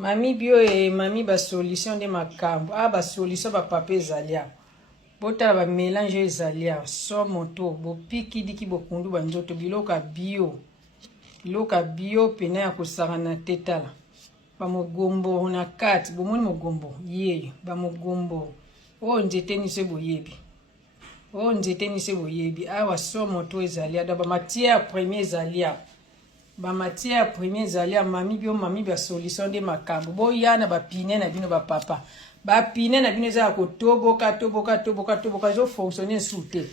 Mami bio e mami ba solution de makambo. Ah ba solution ba papa ezalia. Bota ba mélange ezalia. So moto bo piki diki bo kundu ba nzoto biloka bio. Biloka bio pena ya kosaka na tetala. Ba mogombo na kati bo moni mogombo ye ba mogombo. O nzete ni se boyebi. O nzete ni se boyebi. Awa so moto ezalia da ba matière premier ezalia. Ba matière premier ezalia mami bio mami ba solution de makambo. Bo yana ba pine na bino ba papa. Ba pine na bino za ko toboka zo fonctionner soute.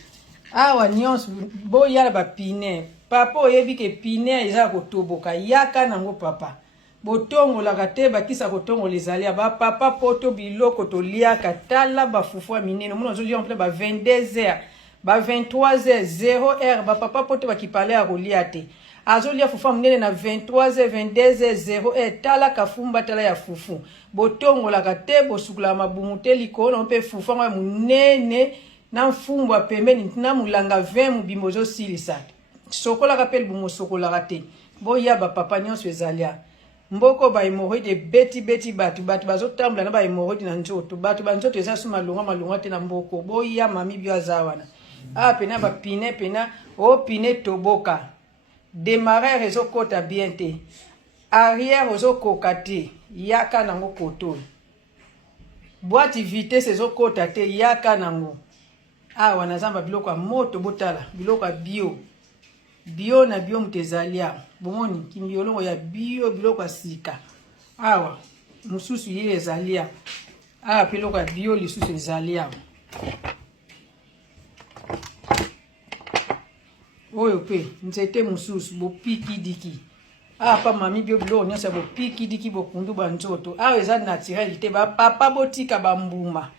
Awa nyons bo yana ba pine. Papa oyebi ke pine eza ko toboka yaka nango papa. Botongo la kate bakisa kotongo lezalia ba papa poto biloko to liaka tala ba fufua minene muno zo lion ba 22h ba 23h 0h ba papa poto bakipale a koliate azolia fufua minene na 23h 22h 0h tala kafumba tala ya fufu botongo la kate bosukula mabumute likolo mpe fufua ngwa munene na mfumbwa pembeni na mulanga 20 mubimbo zo silisa sokola kapel bumo sokola kate boya ba papa nyonso ezalia mboko ba hemorrhoide beti batu bazo tambula na ba hemorrhoide na nzoto batu ba nzoto eza suma malunga te na mboko boya mami bio azawana pena ba pine pena o pine toboka démarrer rezo kota bien te arrière rezo kokate yaka nango koto boîte vitesse rezo kota te yaka nango wana zamba biloko moto botala biloko bio na bio mutezalia bomoni kimbiolongo ya bio biloko sika awa mususu ye ezalia biloko ya bio lisusu ezalia oyo pe nzete mususu bopiki diki pa mami bio biloko nyonso bopiki diki bokundu banzoto eza naturel te ba papa botika bambuma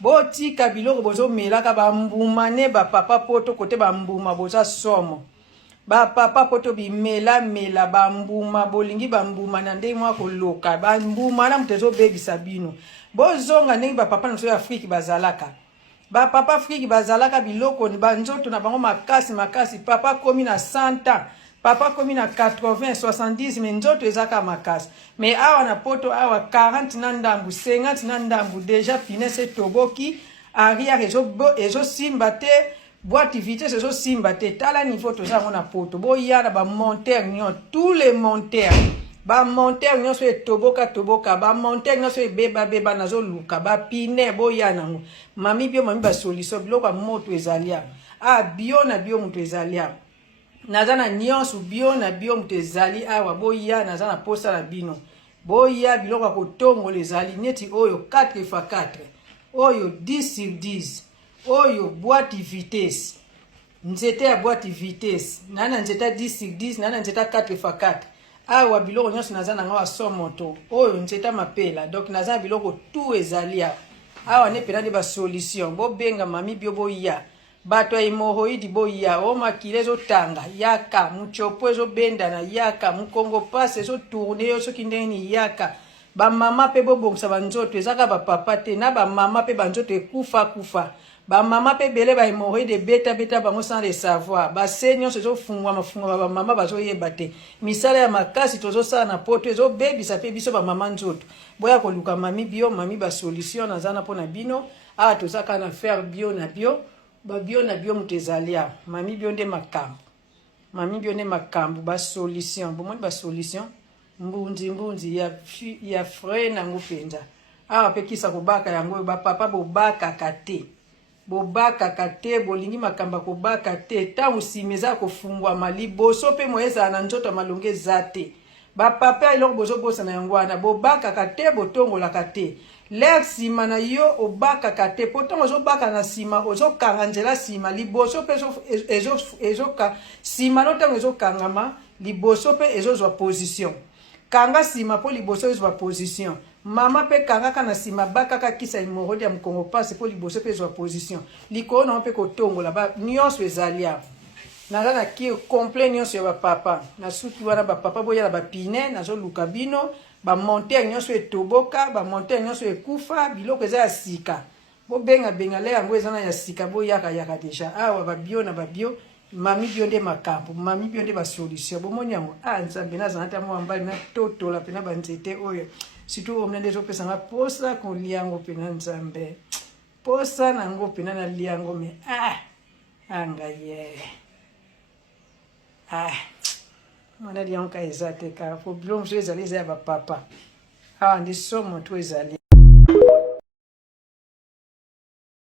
botika biloko bozomelaka bambuma ne ba papa poto kote bambuma boza somo ba papa poto bimela bambuma bolingi bambuma na ndenge mwa koloka bambuma na mutezo bebisa bino bozonga ndenge ba papa na so ya Afrique bazalaka ba papa Afrique bazalaka biloko ni banzoto na bango makasi papa komi na 100 ans papa komi na 80 70 mais nzoto ezaka makasi mais awa na poto awa 40 na ndambu 50 na ndambu déjà pinese toboki arrière ezo simba te boîte vitesse ezo simba te tala niveau tozango na poto boyana ba monteur nyon tous les monteurs ba monteur nyon so toboka ba monteur nyon so beba nazo luka ba pine boyana ngo mami bio mami ba solution biloko moto ezalia bio na bio moto ezalia nazana nyonso bio na bio moto ezali awa boya nazana posa na bino boya biloko kotongo lezali neti oyo 4x4 oyo 10/10 oyo boîte vitesse nzete ya boîte vitesse nana nzeta 10/10 nana nzeta 4x4 awa biloko nyonso nazana ngawa somoto oyo nzeta mapela donc nazana biloko tout ezalia awa ne pena de ba solution bobenga mami bio boya bato hemorrhoide boya o makile zo tanga yaka muchopo ezo benda na yaka mukongo passe ezo tourner yo soki ndeni yaka ba mama pe bobongisa banzoto ezaka ba papa te na ba mama pe banzoto kufa ba mama pe bele ba hemorrhoide beta bango sans le savoir ba senyo sezo fungwa ba mama bazo yeba te misala ya makasi tozo sala na poto ezo bebisa pe biso ba mama nzoto boya koluka mami bio mami ba solution nazana pona bino tozaka na faire bio na bio ba bio na bio mutezalia mami bio nde makambo ba solution bomoni ba solution mbunzi ya frais nango penza pe kisa kobaka yango ba papa bobaka kate bolingi makamba kobaka te tangu simeza kofungwa maliboso pe moyeza na nzoto malonge zate ba papa iloko bozo bosa na yango wana bobaka kate botongola kate l'air sima na yo obaka kate potom ozo baka na sima ozo kanga nzela sima liboso pe ezoka sima no tango ezo kangama liboso pe ezozwa position kanga sima po liboso ezwa position mama pe kanga kana sima bakaka kisa hemorrhoide ya mukongo passe po liboso pe ezwa position likona pe kotongola ba nyonso ezalia nazana ki complet nyonso ya ba papa na suki wana ba papa boya ba pine nazo luka bino ba monter nyonso etoboka ba monter nyonso ekufa biloko eza ya sika bobenga le yango eza na ya sika boyaka deja awa ba bio na ba bio mami bionde makambo mami bionde ba solution bomoni yango nzambe nazana ta mwa mbali na totola pena banzete oyo surtout omnende ezopesa nga posa kolia yango pena nzambe posa nango pena nalia yango me angaye mwana lia yango ka eza te kaka po bilo mosusu ezali eza ya bapapa awa ndi so moto ezali